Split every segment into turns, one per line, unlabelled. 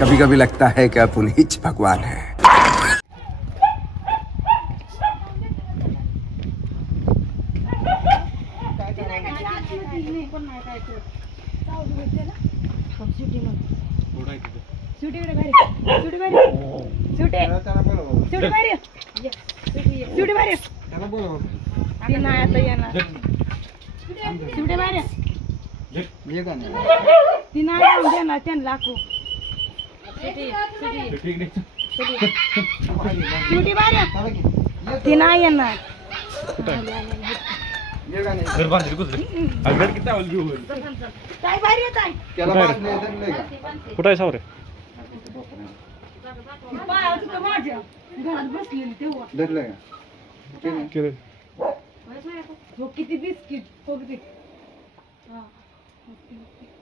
कभी कभी लगता है कि पुनीच भगवान है।
ये नाही त्यांना त्यांना ती नाही येणार. काय बाहेर येत आहे?
कुठं आहे? सावरे?
हो. किती बिस्किट.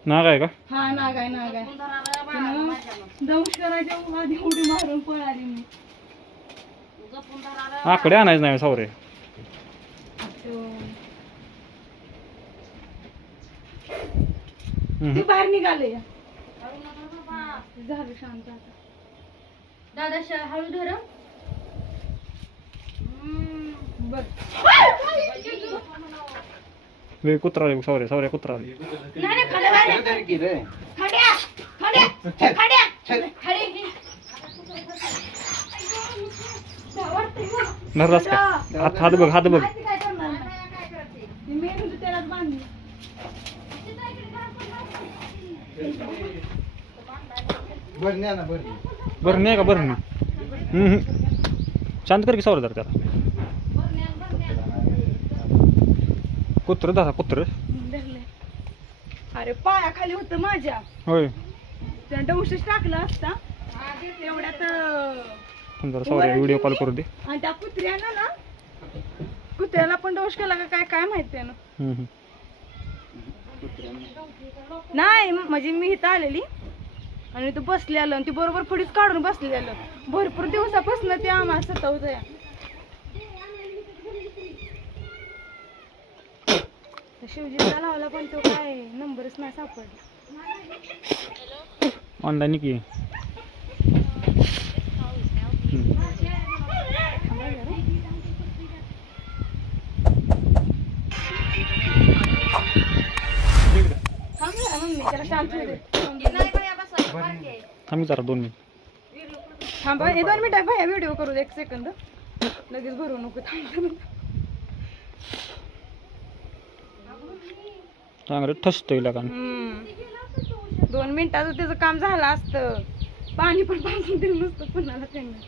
नाग आहे का?
हा नाग आहे नाग आहे. दंश करायच्या आधी उडी मारून पळाली मी.
आकडे आणायचं नाही सावरे.
ते बाहेर निघाले. झालं शांत आता.
दादा श- हळू धर.
बर
कुत्रा आले सावरे सावरे कुत्रा आले.
नाही नाही, खड्या बाहेर ये. खड्या. खड्या
का? हात हात बघ हात बघ.
बांधली.
बरं नाही का? हम्म. शांत कर की सावरे जरा त्याला. कुत्र दादा कुत्र.
अरे पायाखाली होतं माझ्या.
होय.
डौशच टाकला असता. तेवढ्यात
व्हिडिओ कॉल करू दे.
आणि त्या कुत्र्यानं ना कुत्र्याला पण डोस केला का काय काय माहीत
हम्म.
नाही म्हणजे मी इथं आलेली. आणि तू बसलेलं आणि ती बरोबर पुढीच काढून बसलेलं भरपूर दिवसापासून ते आम्हाला सतवत शिवजीला लावला पण तो काय नंबरच नाही सापडला.
ऑनलाईन की.
थांब जरा
दोन मिनिट
थांबा हे दोन मिनिटं भाया व्हिडिओ करू एक सेकंद लगेच भरू नको थांब
चांगलं ठसतोय
हम्म. दोन मिनिटाचं त्याचं काम झालं असतं. पाणी पण पाजून दिलं नसतं पुन्हा त्यांना.